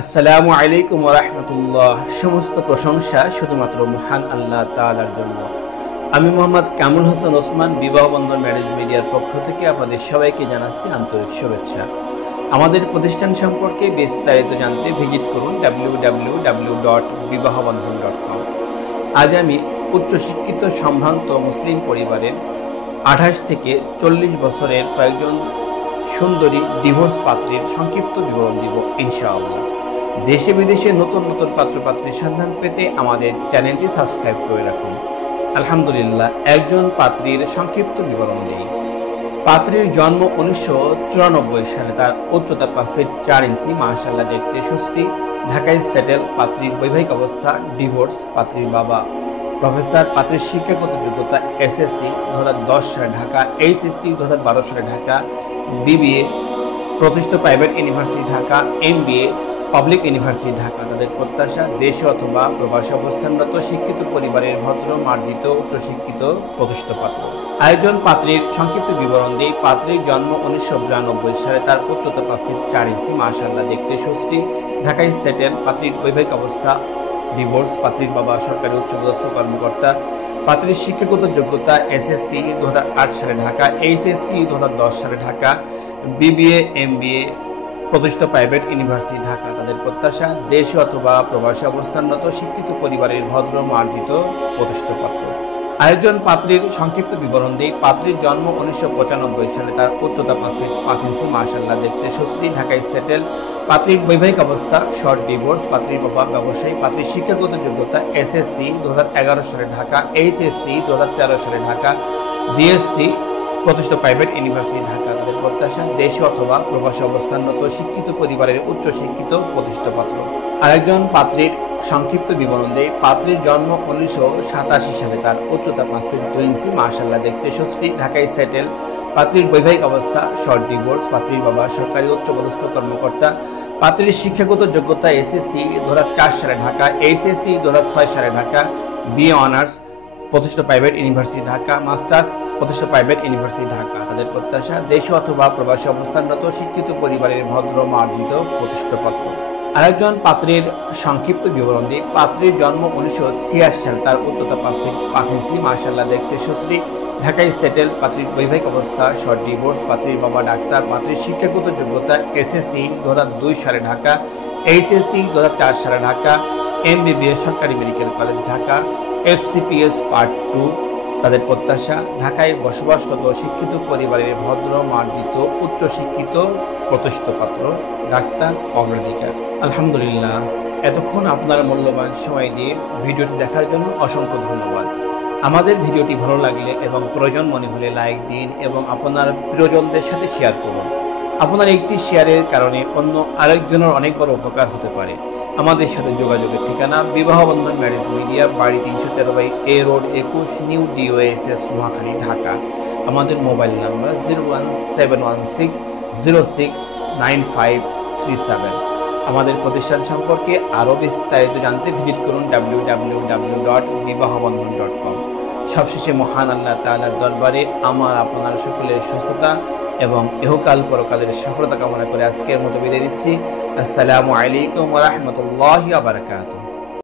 আসসালামু আলাইকুম ওয়া রাহমাতুল্লাহ। সমস্ত প্রশংসা শুধুমাত্র মহান আল্লাহ তাআলার জন্য। আমি মোহাম্মদ কামরুল হাসান ওসমান বিবাহ বন্ধন ম্যারেজ মিডিয়ার পক্ষ থেকে আপনাদের সবাইকে জানাচ্ছি আন্তরিক শুভেচ্ছা। আমাদের প্রতিষ্ঠান সম্পর্কে বিস্তারিত জানতে ভিজিট করুন www.bibahobandhan.com। আজ আমি উচ্চশিক্ষিত সম্ভ্রান্ত মুসলিম পরিবারের 28 থেকে 40 বছরের কয়েকজন সুন্দরী ডিভোর্স পাত্রীর সংক্ষিপ্ত বিবরণ দিব ইনশাআল্লাহ। দেশে বিদেশে নতুন নতুন পাত্রপাত্রীর সন্ধান পেতে আমাদের চ্যানেলটি সাবস্ক্রাইব করে রাখুন। আলহামদুলিল্লাহ, একজন পাত্রীর সংক্ষিপ্ত বিবরণ দেই। পাত্রীর জন্ম 1994 সালে। তার উচ্চতা 5 ফিট 4 ইঞ্চি, মাশাআল্লাহ দেখতে সুস্থি, ঢাকায় সেটেল। পাত্রীর বৈবাহিক অবস্থা ডিভোর্স। পাত্রীর বাবা প্রফেসর। পাত্রীর শিক্ষাগত যোগ্যতা এসএসসি 2010 সালে ঢাকা, এইচএসসি 2012 সালে ঢাকা, বিবিএ প্রতিষ্ঠিত private university Dhaka, MBA public university Dhaka. তাদের প্রত্যাশা দেশে অথবা প্রবাসে অবস্থানরত শিক্ষিত পরিবারের ভদ্র মার্জিত উচ্চশিক্ষিত প্রতিষ্ঠিত পাত্র। আরেকজন পাত্রীর সংক্ষিপ্ত বিবরণ দিই। পাত্রীর জন্ম 1992 সালে। তার উচ্চতা 5 ফিট 4 ইঞ্চি, মাশাআল্লাহ দেখতে সুস্থি, ঢাকায় সেটেল। পাত্রীর বৈবাহিক অবস্থা ডিভোর্স। পাত্রীর বাবা সরকারি উচ্চপদস্থ কর্মকর্তা। পাত্রীর শিক্ষাগত যোগ্যতা এসএসসি 2008 সালে ঢাকা, এইচএসসি 2010 সালে ঢাকা, বিবিএ এমবিএ প্রতিষ্ঠিত প্রাইভেট ইউনিভার্সিটি ঢাকা। তাদের প্রত্যাশা দেশে অথবা প্রবাসে অবস্থানরত শিক্ষিত পরিবারের ভদ্র মার্জিত প্রতিষ্ঠিত পাত্র। আরেকজন পাত্রীর সংক্ষিপ্ত বিবরণ দিই। পাত্রীর জন্ম 1995 সালে। তার উচ্চতা 5 ফিট 5 ইঞ্চি, মাশাআল্লাহ দেখতে সুশ্রী, ঢাকায় সেটেল। পাত্রীর বৈবাহিক অবস্থা শর্ট ডিভোর্স। পাত্রীর বাবা ব্যবসায়ী। পাত্রীর শিক্ষাগত যোগ্যতা এসএসসি 2011 সালে ঢাকা, এইচএসসি 2013 সালে ঢাকা, বিএসসি প্রতিষ্ঠিত প্রাইভেট ইউনিভার্সিটি ঢাকা। তাদের প্রত্যাশা দেশে অথবা প্রবাসে অবস্থানরত শিক্ষিত পরিবারের উচ্চশিক্ষিত প্রতিষ্ঠিত পাত্র। আরেকজন পাত্রীর সংক্ষিপ্ত বিবরণ দেয়। পাত্রীর জন্ম 1987 সালে। তার উচ্চতা 5 ফিট 2 ইঞ্চি, মাশাআল্লাহ দেখতে সুশ্রী, ঢাকায় সেটেল। পাত্রীর বৈবাহিক অবস্থা শর্ট ডিভোর্স। পাত্রীর বাবা সরকারি উচ্চপদস্থ কর্মকর্তা। পাত্রীর শিক্ষাগত যোগ্যতা এসএসসি 2004 সালে ঢাকা, এইচএসসি 2006 সালে ঢাকা, বিএ অনার্স প্রতিষ্ঠিত প্রাইভেট ইউনিভার্সিটি ঢাকা, মাস্টার্স প্রতিষ্ঠিত প্রাইভেট ইউনিভার্সিটি ঢাকা। তাদের প্রত্যাশা দেশে অথবা প্রবাসী অবস্থানরত শিক্ষিত পরিবারের ভদ্র মার্জিত প্রতিষ্ঠিত পাত্র। আরেকজন পাত্রীর সংক্ষিপ্ত বিবরণ দিই। পাত্রীর জন্ম 1986 সালে। তার উচ্চতা 5 ফিট 5 ইঞ্চি, মাশাআল্লাহ দেখতে সুশ্রী, ঢাকায় সেটেল। পাত্রীর বৈবাহিক অবস্থা শর্ট ডিভোর্স। পাত্রীর বাবা ডাক্তার। পাত্রীর শিক্ষাগত যোগ্যতা এসএসসি 2002 সালে ঢাকা, এইচএসসি 2004 সালে ঢাকা, এমবিবিএস সরকারি medical college Dhaka, FCPS part 2। তাদের প্রত্যাশা ঢাকায় বসবাসরত শিক্ষিত পরিবারের ভদ্র মার্জিত উচ্চশিক্ষিত প্রতিষ্ঠিত পাত্র। ডাক্তার অগ্রাধিকার। আলহামদুলিল্লাহ, এতক্ষণ আপনারা মূল্যবান সময় দিয়ে ভিডিওটি দেখার জন্য অসংখ্য ধন্যবাদ। আমাদের ভিডিওটি ভালো লাগলে এবং প্রয়োজন মনে হলে লাইক দিন এবং আপনার প্রিয়জনদের সাথে শেয়ার করুন। আপনার একটি শেয়ারের কারণে অন্য আরেকজনের অনেক বড় উপকার হতে পারে। আমাদের সাথে যোগাযোগের ঠিকানা বিবাহ বন্ধন ম্যারেজ মিডিয়া, বাড়ি 313 রোড 21, নিউ ডিওএসএস, নোয়াখালী, ঢাকা। আমাদের মোবাইল নাম্বার 01716069537। আমাদের প্রতিষ্ঠান সম্পর্কে আরও বিস্তারিত জানতে ভিজিট করুন www.bibahobandhan.com। সবশেষে মহান আল্লাহ তাআলার দরবারে আমার আপনার সকলের সুস্থতা এবং ইহকাল পরকালের সফলতা কামনা করে আজকের মতো বিদায় দিচ্ছি। আসসালামু আলাইকুম ওয়া রাহমাতুল্লাহি ওয়া বারাকাতুহু।